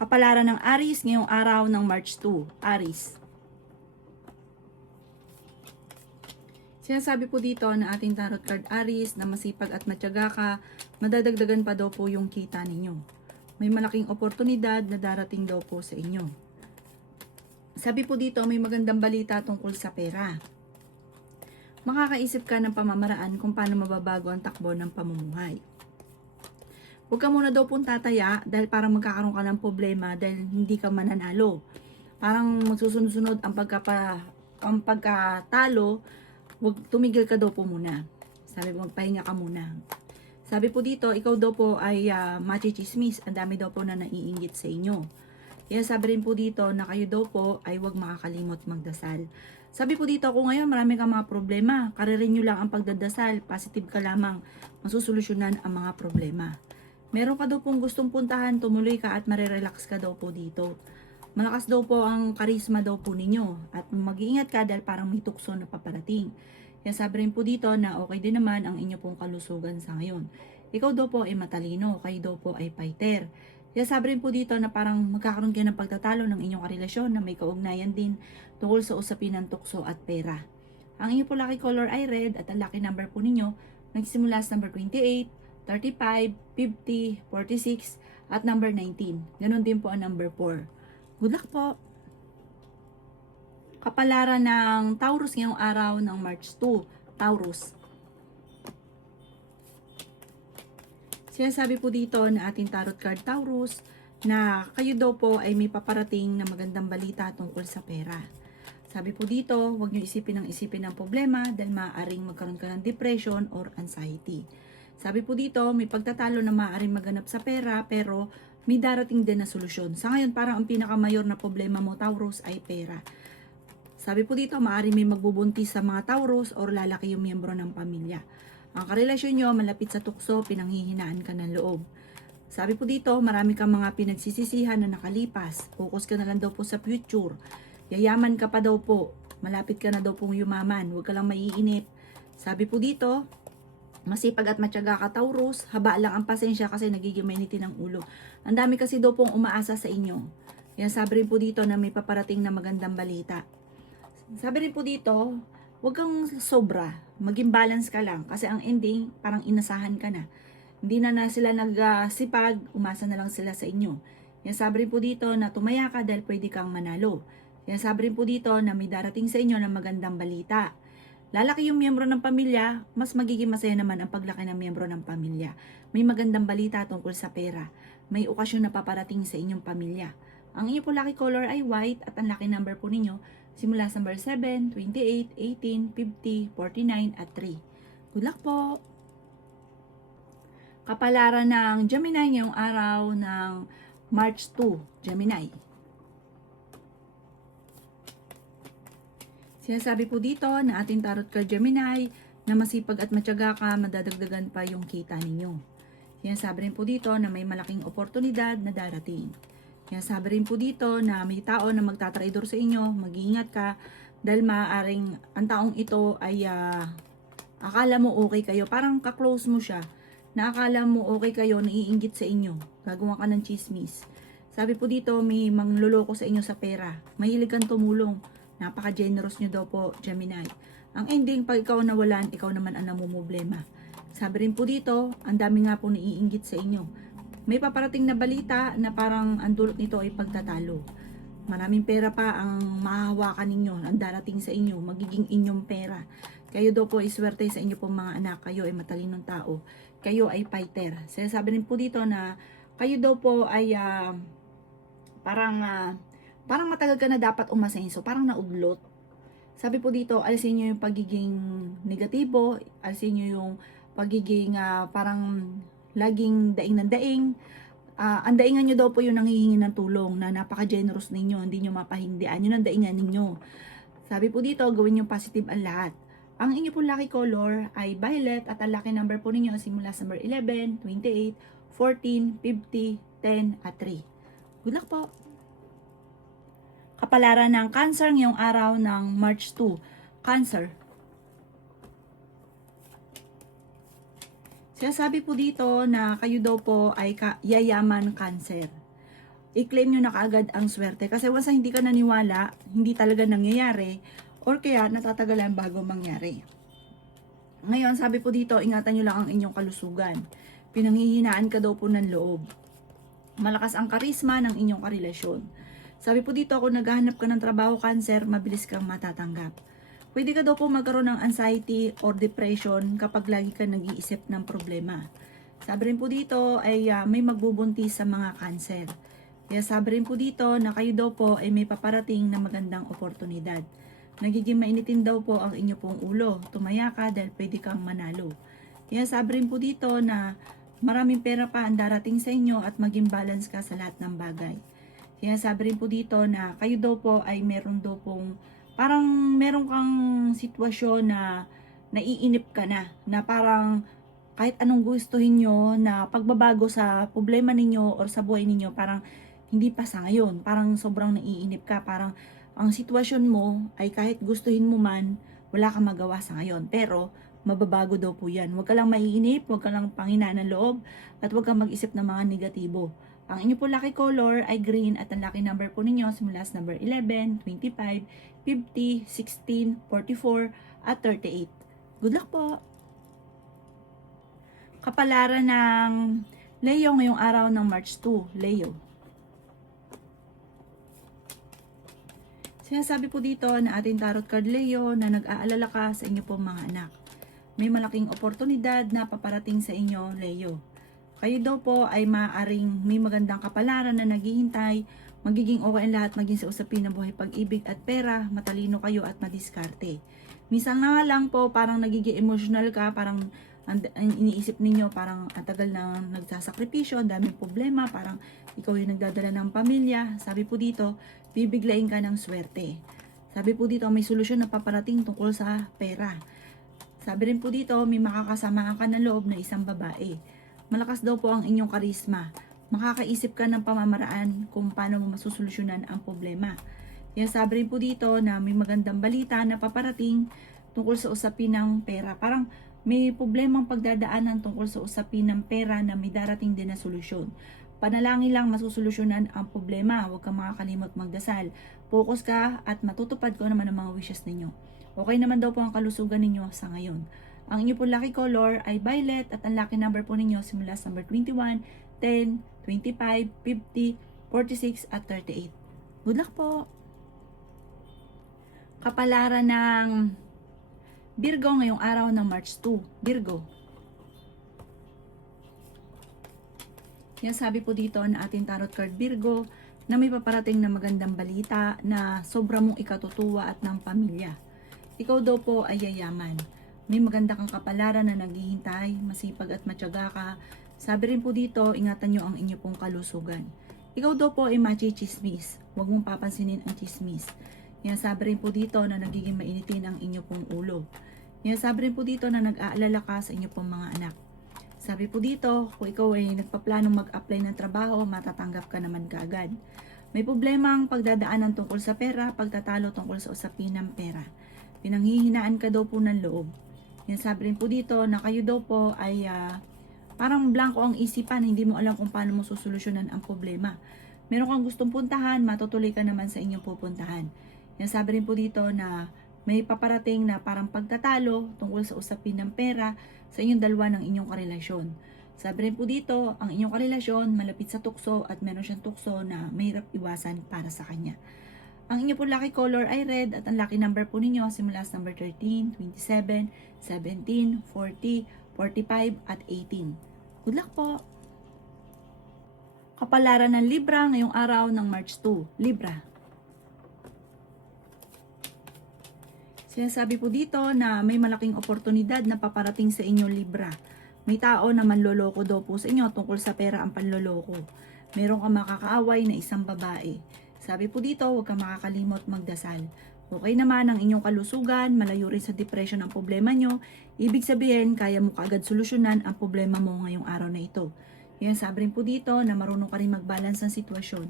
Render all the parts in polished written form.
Kapalaran ng Aries ngayong araw ng March 2. Aries. Sinasabi po dito na ating tarot card Aries na masipag at matyaga ka, madadagdagan pa daw po yung kita ninyo. May malaking oportunidad na darating daw po sa inyo. Sabi po dito may magandang balita tungkol sa pera. Makakaisip ka ng pamamaraan kung paano mababago ang takbo ng pamumuhay. Huwag ka muna daw pong tataya dahil parang magkakaroon ka ng problema dahil hindi ka mananalo. Parang magsusunod-sunod ang pagkatalo, huwag tumigil ka daw po muna. Sabi po magpahinga ka muna. Sabi po dito, ikaw daw po ay machichismis. Ang dami daw po na naiinggit sa inyo. Kaya sabi rin po dito na kayo daw po ay huwag makakalimot magdasal. Sabi po dito, kung ngayon marami kang mga problema, karirin nyo lang ang pagdadasal, positive ka lamang, masusolusyonan ang mga problema. Meron ka daw pong gustong puntahan, tumuloy ka at marirelax ka daw po dito. Malakas daw po ang karisma daw po ninyo at mag-iingat ka dahil parang may tukso na paparating. Kaya sabi rin po dito na okay din naman ang inyo pong kalusugan sa ngayon. Ikaw daw po ay matalino, kayo daw po ay fighter. Kaya sabi rin po dito na parang magkakaroon kayo ng pagtatalo ng inyong karelasyon na may kaugnayan din tungkol sa usapin ng tukso at pera. Ang inyo po lucky color ay red at ang lucky number po ninyo nagsimula sa number 28, 35, 50, 46, at number 19. Ganon din po ang number 4. Good luck po! Kapalaran ng Taurus ngayong araw ng March 2. Taurus. Sinasabi po dito na ating tarot card Taurus na kayo daw po ay may paparating na magandang balita tungkol sa pera. Sabi po dito, huwag nyo isipin ng problema dahil maaaring magkaroon ka ng depression or anxiety. Sabi po dito, may pagtatalo na maaaring maganap sa pera pero may darating din na solusyon. Sa ngayon, parang ang pinakamayor na problema mo, Taurus, ay pera. Sabi po dito, maaaring may magbubuntis sa mga Taurus or lalaki yung miyembro ng pamilya. Ang karelasyon nyo, malapit sa tukso, pinanghihinaan ka ng loob. Sabi po dito, marami kang mga pinagsisisihan na nakalipas. Focus ka na lang daw po sa future. Yayaman ka pa daw po. Malapit ka na daw pong yumaman. Huwag ka lang maiinip. Sabi po dito, masipag at matyaga ka Taurus, haba lang ang pasensya kasi nagiging mainitin ang ulo. Ang dami kasi daw pong umaasa sa inyo. Kaya sabi rin po dito na may paparating na magandang balita. Sabi rin po dito, huwag kang sobra, maging balance ka lang kasi ang ending parang inasahan ka na. Hindi na sila nagsipag, umasa na lang sila sa inyo. Kaya sabi rin po dito na tumaya ka dahil pwede kang manalo. Kaya sabi rin po dito na may darating sa inyo na magandang balita. Lalaki yung miyembro ng pamilya, mas magiging masaya naman ang paglaki ng miyembro ng pamilya. May magandang balita tungkol sa pera. May okasyon na paparating sa inyong pamilya. Ang inyo po lucky color ay white at ang lucky number po ninyo simula sa number 7, 28, 18, 50, 49 at 3. Good luck po! Kapalaran ng Gemini ngayong araw ng March 2, Gemini. Sinasabi po dito na ating tarot card Gemini na masipag at matyaga ka, madadagdagan pa yung kita ninyo. Sinasabi rin po dito na may malaking oportunidad na darating. Sinasabi rin po dito na may tao na magtatraidor sa inyo, mag-iingat ka dahil maaaring ang taong ito ay akala mo okay kayo, parang ka-close mo siya, na akala mo okay kayo, naiinggit sa inyo, gagawa ka ng chismis. Sabi po dito may mangloloko sa inyo sa pera, mahilig kang tumulong. Napaka-generous nyo daw po, Gemini. Ang ending, pag ikaw nawalan, ikaw naman ang namumblema. Sabi rin po dito, ang dami nga po naiinggit sa inyo. May paparating na balita na parang ang dulot nito ay pagtatalo. Maraming pera pa ang mahahawakan ninyo, ang darating sa inyo, magiging inyong pera. Kayo daw po ay swerte sa inyo pong mga anak, kayo ay matalinong tao, kayo ay fighter. Sabi rin po dito na kayo daw po ay parang matagal ka na dapat umasenso, parang naudlot. Sabi po dito, alisin nyo yung pagiging negatibo, alisin nyo yung pagiging parang laging daing ng daing. Ang daingan nyo daw po yung nanghihingi ng tulong na napaka-generous ninyo, hindi nyo mapahindian, yun ang daingan ninyo. Sabi po dito, gawin nyo positive ang lahat. Ang inyo po lucky color ay violet at ang lucky number po ninyo simula sa number 11, 28, 14, 50, 10 at 3. Good luck po! Kapalaran ng Cancer ngayong araw ng March 2. Cancer. Sinasabi po dito na kayo daw po ay yayaman Cancer. i-claim nyo na kaagad ang swerte. Kasi once na hindi ka naniwala, hindi talaga nangyayari, or kaya natatagalan bago mangyari. Ngayon, sabi po dito, ingatan nyo lang ang inyong kalusugan. Pinanghihinaan ka daw po ng loob. Malakas ang karisma ng inyong karelasyon. Sabi po dito, kung naghahanap ka ng trabaho, Cancer, mabilis kang matatanggap. Pwede ka daw po magkaroon ng anxiety or depression kapag lagi ka nag-iisip ng problema. Sabi rin po dito ay may magbubuntis sa mga Cancer. Kaya sabi rin po dito na kayo daw po ay may paparating na magandang oportunidad. Nagiging mainitin daw po ang inyo pong ulo. Tumaya ka dahil pwede kang manalo. Kaya sabi rin po dito na maraming pera pa ang darating sa inyo at maging balance ka sa lahat ng bagay. Kaya sabi rin po dito na kayo daw po ay meron daw pong parang meron kang sitwasyon na naiinip ka na parang kahit anong gustuhin nyo na pagbabago sa problema ninyo or sa buhay ninyo, parang hindi pa sa ngayon. Parang sobrang naiinip ka. Parang ang sitwasyon mo ay kahit gustuhin mo man, wala kang magawa sa ngayon. Pero mababago daw po yan. Huwag ka lang maiinip, huwag ka lang panghinaan ng loob, at huwag kang mag-isip ng mga negatibo. Ang inyo po lucky color ay green at ang lucky number po ninyo simula sa number 11, 25, 50, 16, 44, at 38. Good luck po! Kapalaran ng Leo ngayong araw ng March 2, Leo. Sinasabi po dito na ating tarot card Leo na nag-aalala ka sa inyo pong mga anak. May malaking oportunidad na paparating sa inyo, Leo. Kayo daw po ay maaaring may magandang kapalaran na naghihintay, magiging okay ang lahat, maging sa usapin ng buhay, pag-ibig at pera, matalino kayo at madiskarte. Minsan nga lang po parang nagiging emotional ka, parang ang iniisip ninyo parang ang tagal na nagsasakripisyo, ang daming problema, parang ikaw yung nagdadala ng pamilya. Sabi po dito, bibiglain ka ng swerte. Sabi po dito, may solusyon na paparating tungkol sa pera. Sabi rin po dito, may makakasamaan ka ng loob na isang babae. Malakas daw po ang inyong karisma. Makakaisip ka ng pamamaraan kung paano mo masusolusyonan ang problema. Kaya sabi rin po dito na may magandang balita na paparating tungkol sa usapin ng pera. Parang may problemang pagdadaanan tungkol sa usapin ng pera na may darating din na solusyon. Panalangin lang masusolusyonan ang problema. Huwag kang makakalimot magdasal. Focus ka at matutupad ko naman ang mga wishes ninyo. Okay naman daw po ang kalusugan ninyo sa ngayon. Ang inyo po lucky color ay violet at ang lucky number po ninyo simula sa number 21, 10, 25, 50, 46 at 38. Good luck po! Kapalaran ng Virgo ngayong araw ng March 2, Virgo. Yan sabi po dito na ating tarot card Virgo na may paparating na magandang balita na sobra mong ikatutuwa at ng pamilya. Ikaw daw po ay yayaman. May maganda kang kapalaran na naghihintay, masipag at matyaga ka. Sabi rin po dito, ingatan nyo ang inyo pong kalusugan. Ikaw daw po ay machichismis. Huwag mong papansinin ang chismis. Yan sabi rin po dito na nagiging mainitin ang inyo pong ulo. Yan sabi rin po dito na nag-aalala ka sa inyo pong mga anak. Sabi po dito, kung ikaw ay nagpaplanong mag-apply ng trabaho, matatanggap ka naman kaagad. May problemang pagdadaanan tungkol sa pera, pagtatalo tungkol sa usapin ng pera. Pinanghihinaan ka daw po ng loob. Yan sabi rin po dito na kayo daw po ay parang blanco ang isipan, hindi mo alam kung paano mo susolusyonan ang problema. Meron kang gustong puntahan, matutuloy ka naman sa inyong pupuntahan. Yan sabi rin po dito na may paparating na parang pagtatalo tungkol sa usapin ng pera sa inyong dalawa ng inyong karelasyon. Sabi rin po dito, ang inyong karelasyon malapit sa tukso at meron siyang tukso na mahirap iwasan para sa kanya. Ang inyo po lucky color ay red at ang lucky number po ninyo simula sa number 13, 27, 17, 40, 45 at 18. Good luck po! Kapalaran ng Libra ngayong araw ng March 2, Libra. Sinasabi po dito na may malaking oportunidad na paparating sa inyo, Libra. May tao na manloloko daw po sa inyo tungkol sa pera ang panloloko. Meron kang makakaaway na isang babae. Sabi po dito, huwag kang makakalimot magdasal. Okay naman ang inyong kalusugan, malayo rin sa depression ang problema nyo. Ibig sabihin, kaya mo kaagad solusyonan ang problema mo ngayong araw na ito. Yan sabi rin po dito na marunong ka rin mag-balance ng sitwasyon.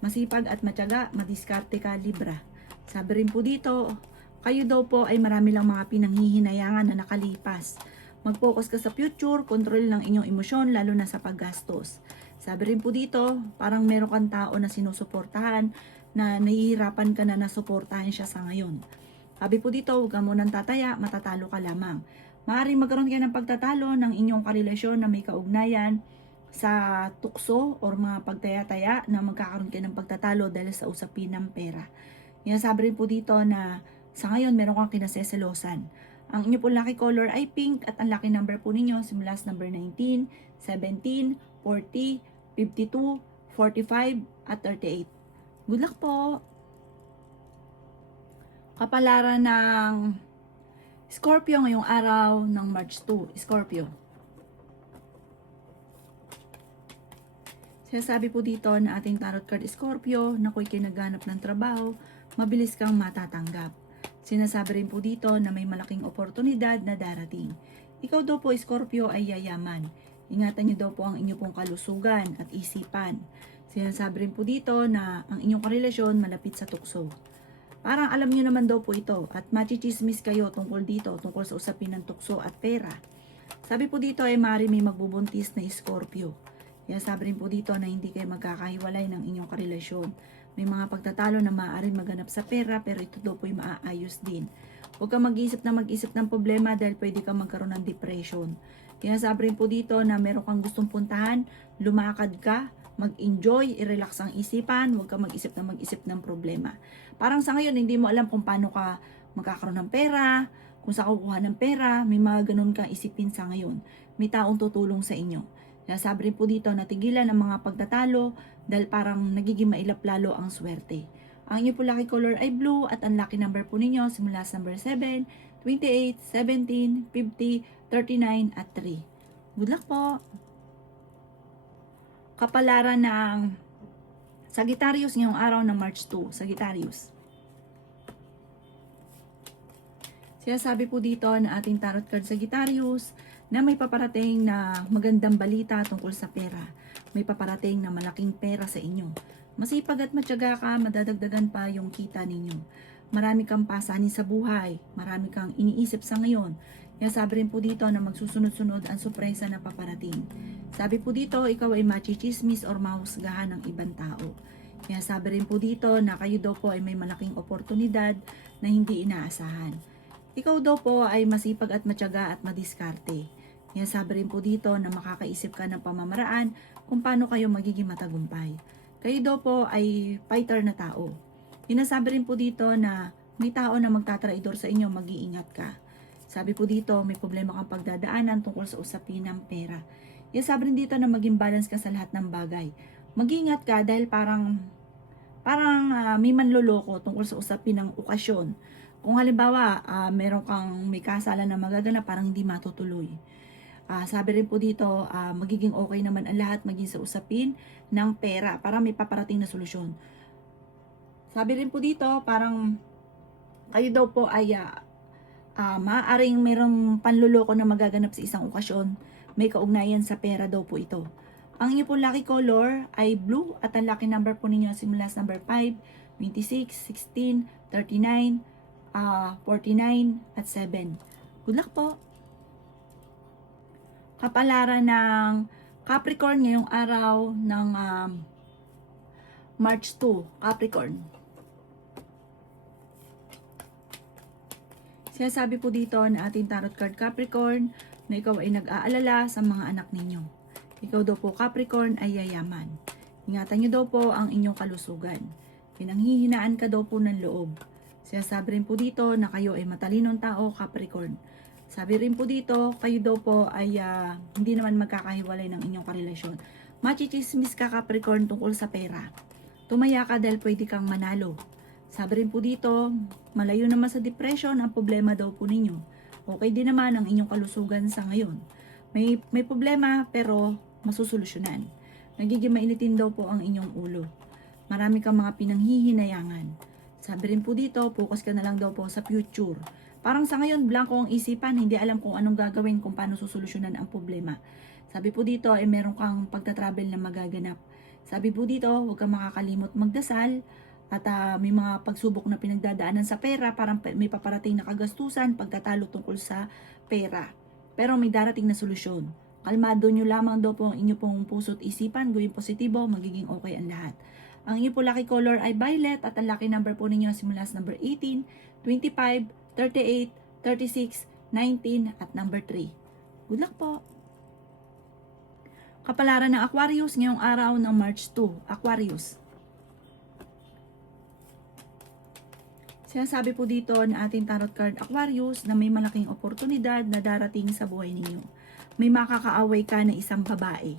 Masipag at matyaga, madiskarte ka, Libra. Sabi rin po dito, kayo daw po ay marami lang mga pinanghihinayangan na nakalipas. Mag-focus ka sa future, kontrol ng inyong emosyon, lalo na sa paggastos. Sabi rin po dito, parang meron kang tao na sinusuportahan na nahihirapan ka na nasuportahan siya sa ngayon. Sabi po dito, huwag ka munang tataya, matatalo ka lamang. Maaaring magkaroon kayo ng pagtatalo ng inyong karelasyon na may kaugnayan sa tukso or mga pagtaya-taya na magkakaroon kayo ng pagtatalo dahil sa usapin ng pera. Yan sabi rin po dito na sa ngayon meron kang kinaseselosan. Ang inyo po lucky color ay pink at ang lucky number po ninyo simula sa number 19, 17, 40, 52, 45 at 38. Good luck po! Kapalaran ng Scorpio ngayong araw ng March 2. Scorpio. Sinasabi po dito na ating tarot card Scorpio na kung ikay naghanap ng trabaho, mabilis kang matatanggap. Sinasabi rin po dito na may malaking oportunidad na darating. Ikaw daw po Scorpio ay yayaman. Ingatan niyo daw po ang inyong pong kalusugan at isipan. Sinasabi rin po dito na ang inyong karelasyon malapit sa tukso. Parang alam niyo naman daw po ito at machichismis kayo tungkol dito, tungkol sa usapin ng tukso at pera. Sabi po dito ay maaari may magbubuntis na Scorpio. Kaya sabi rin po dito na hindi kayo magkakahiwalay ng inyong karelasyon. May mga pagtatalo na maaaring maganap sa pera pero ito daw po ay maaayos din. Huwag kang mag-isip ng problema dahil pwede kang magkaroon ng depression. Kaya sabi rin po dito na meron kang gustong puntahan, lumakad ka, mag-enjoy, i-relax ang isipan, huwag kang mag-isip ng problema. Parang sa ngayon hindi mo alam kung paano ka magkakaroon ng pera, kung saan kukuha ng pera, may mga ganun kang isipin sa ngayon. May taong tutulong sa inyo. Kaya sabi rin po dito na tigilan ang mga pagtatalo dahil parang nagiging mailap lalo ang swerte. Ang inyo po lucky color ay blue at ang lucky number po ninyo simula sa number 7, 28, 17, 50, 39 at 3. Good luck po! Kapalaran ng Sagittarius ngayong araw ng March 2. Sagittarius. Sinasabi po dito na ating tarot card Sagittarius na may paparating na magandang balita tungkol sa pera. May paparating na malaking pera sa inyo. Masipag at matyaga ka, madadagdagan pa yung kita ninyo. Marami kang pasanin sa buhay, marami kang iniisip sa ngayon. Kaya sabi rin po dito na magsusunod-sunod ang sorpresa na paparating. Sabi po dito, ikaw ay machichismis or mahusgahan ng ibang tao. Kaya sabi rin po dito na kayo daw po ay may malaking oportunidad na hindi inaasahan. Ikaw daw po ay masipag at matyaga at madiskarte. Kaya sabi rin po dito na makakaisip ka ng pamamaraan kung paano kayo magiging matagumpay. Kayo daw po ay fighter na tao. Sinasabi rin po dito na may tao na magtatraidor sa inyo, mag-iingat ka. Sabi po dito, may problema kang pagdadaanan tungkol sa usapin ng pera. Kaya sabi rin dito na maging balance ka sa lahat ng bagay. Mag-iingat ka dahil parang may manloloko tungkol sa usapin ng okasyon. Kung halimbawa, meron kang may kasalan na magaganap, parang hindi matutuloy. Sabi rin po dito, magiging okay naman ang lahat maging sa usapin ng pera para may paparating na solusyon. Sabi rin po dito, parang kayo daw po ay maaaring merong panluloko na magaganap sa isang okasyon. May kaugnayan sa pera daw po ito. Ang inyo po lucky color ay blue at ang lucky number po ninyo simula sa number 5, 26, 16, 39, 49 at 7. Good luck po! Kapalaran ng Capricorn ngayong araw ng March 2, Capricorn. Sinasabi po dito na ating tarot card Capricorn na ikaw ay nag-aalala sa mga anak ninyo. Ikaw daw po Capricorn ay yayaman. Ingatan nyo daw po ang inyong kalusugan. Pinanghihinaan ka daw po ng loob. Sinasabi rin po dito na kayo ay matalinong tao Capricorn. Sabi rin po dito, kayo daw po ay hindi naman magkakahiwalay ng inyong karelasyon. Machichismis ka Capricorn tungkol sa pera. Tumaya ka dahil pwede kang manalo. Sabi rin po dito, malayo naman sa depression ang problema daw po ninyo. Okay din naman ang inyong kalusugan sa ngayon. May problema pero masusolusyonan. Nagiging mainitin daw po ang inyong ulo. Marami kang mga pinanghihinayangan. Sabi rin po dito, focus ka na lang daw po sa future. Parang sa ngayon, blanco ang isipan, hindi alam kung anong gagawin, kung paano susolusyonan ang problema. Sabi po dito, meron kang pagta-travel na magaganap. Sabi po dito, huwag kang makakalimot magdasal at may mga pagsubok na pinagdadaanan sa pera, parang may paparating na kagastusan, pagtatalo tungkol sa pera. Pero may darating na solusyon. Kalmado nyo lamang daw po ang inyo pong puso't isipan, gawin positibo, magiging okay ang lahat. Ang inyo po lucky color ay violet at ang lucky number po ninyo simula sa number 18, 25, 38, 36, 19 at number 3. Good luck po! Kapalaran ng Aquarius ngayong araw ng March 2. Aquarius. Sinasabi po dito na ating tarot card Aquarius na may malaking oportunidad na darating sa buhay ninyo. May makakaaway ka na isang babae.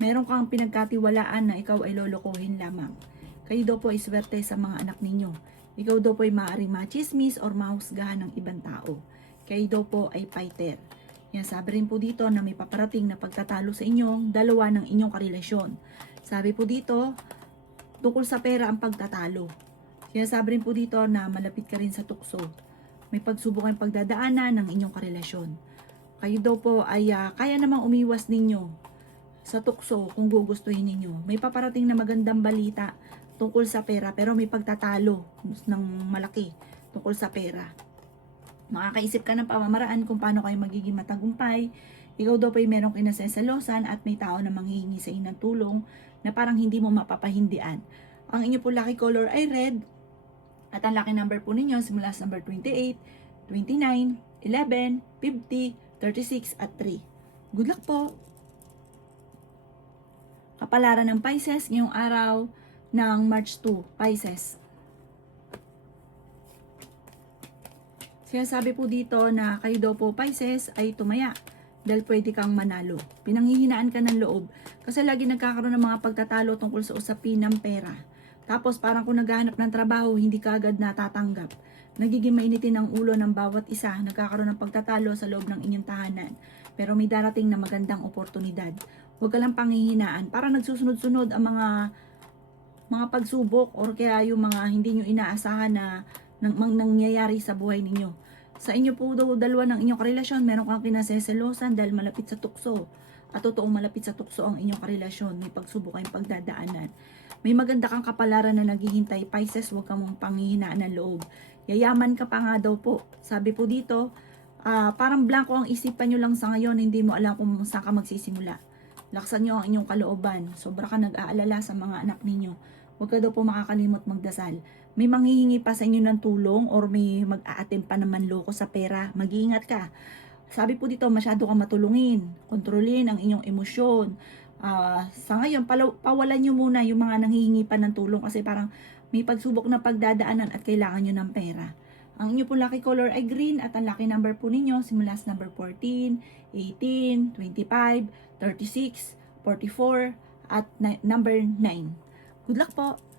Meron kang pinagkatiwalaan na ikaw ay lolokohin lamang. Kayo daw po ay swerte sa mga anak ninyo. Ikaw daw po ay maaaring machismis or mahusgahan ng ibang tao. Kayo daw po ay fighter. Yan, sabi rin po dito na may paparating na pagtatalo sa inyong dalawa ng inyong karelasyon. Sabi po dito, tungkol sa pera ang pagtatalo. Sinasabi rin po dito na malapit ka rin sa tukso. May pagsubok ang pagdadaanan ng inyong karelasyon. Kayo daw po ay kaya namang umiwas ninyo sa tukso kung gugustuhin ninyo. May paparating na magandang balita tungkol sa pera pero may pagtatalo ng malaki tungkol sa pera. Makakaisip ka ng pamamaraan kung paano kayo magiging matagumpay. Ikaw daw po ay merong kinasesalosan at may tao na manghihingi sa inyo ng tulong na parang hindi mo mapapahindian. Ang inyo po lucky color ay red. At ang lucky number po ninyo simula sa number 28, 29, 11, 50, 36 at 3. Good luck po! Kapalaran ng Pisces ngayong araw ng March 2, Pisces. Sinasabi po dito na kayo daw po Pisces ay tumaya dahil pwede kang manalo. Pinanghihinaan ka ng loob kasi lagi nagkakaroon ng mga pagtatalo tungkol sa usapin ng pera. Tapos parang kung naghahanap ng trabaho, hindi ka agad natatanggap. Nagiging mainitin ang ulo ng bawat isa, nagkakaroon ng pagtatalo sa loob ng inyong tahanan. Pero may darating na magandang oportunidad. Huwag ka lang panghihinaan. Parang nagsusunod-sunod ang mga pagsubok or kaya yung mga hindi nyo inaasahan na nangyayari sa buhay ninyo. Sa inyo po daw dalawa ng inyong karelasyon, meron kang kinaseselosan dahil malapit sa tukso. At totoong malapit sa tukso ang inyong karelasyon. May pagsubok kayong pagdadaanan. May maganda kang kapalaran na naghihintay, Pisces, huwag kang mong panghihinaan ng loob. Yayaman ka pa nga daw po. Sabi po dito, parang blanco ang isipan nyo lang sa ngayon, hindi mo alam kung saan ka magsisimula. Laksan nyo ang inyong kalooban. Sobra ka nag-aalala sa mga anak ninyo. Huwag ka daw po makakalimot magdasal. May manghihingi pa sa inyo ng tulong or may mag-aatim pa naman loko sa pera. Mag-iingat ka. Sabi po dito, masyado kang matulungin. Kontrolin ang inyong emosyon. Sa ngayon, pawalan nyo muna yung mga nanghihingi pa ng tulong kasi parang may pagsubok na pagdadaanan at kailangan nyo ng pera. Ang inyo po lucky color ay green at ang lucky number po ninyo simula sa number 14, 18, 25, 36, 44 at number 9. Good luck po!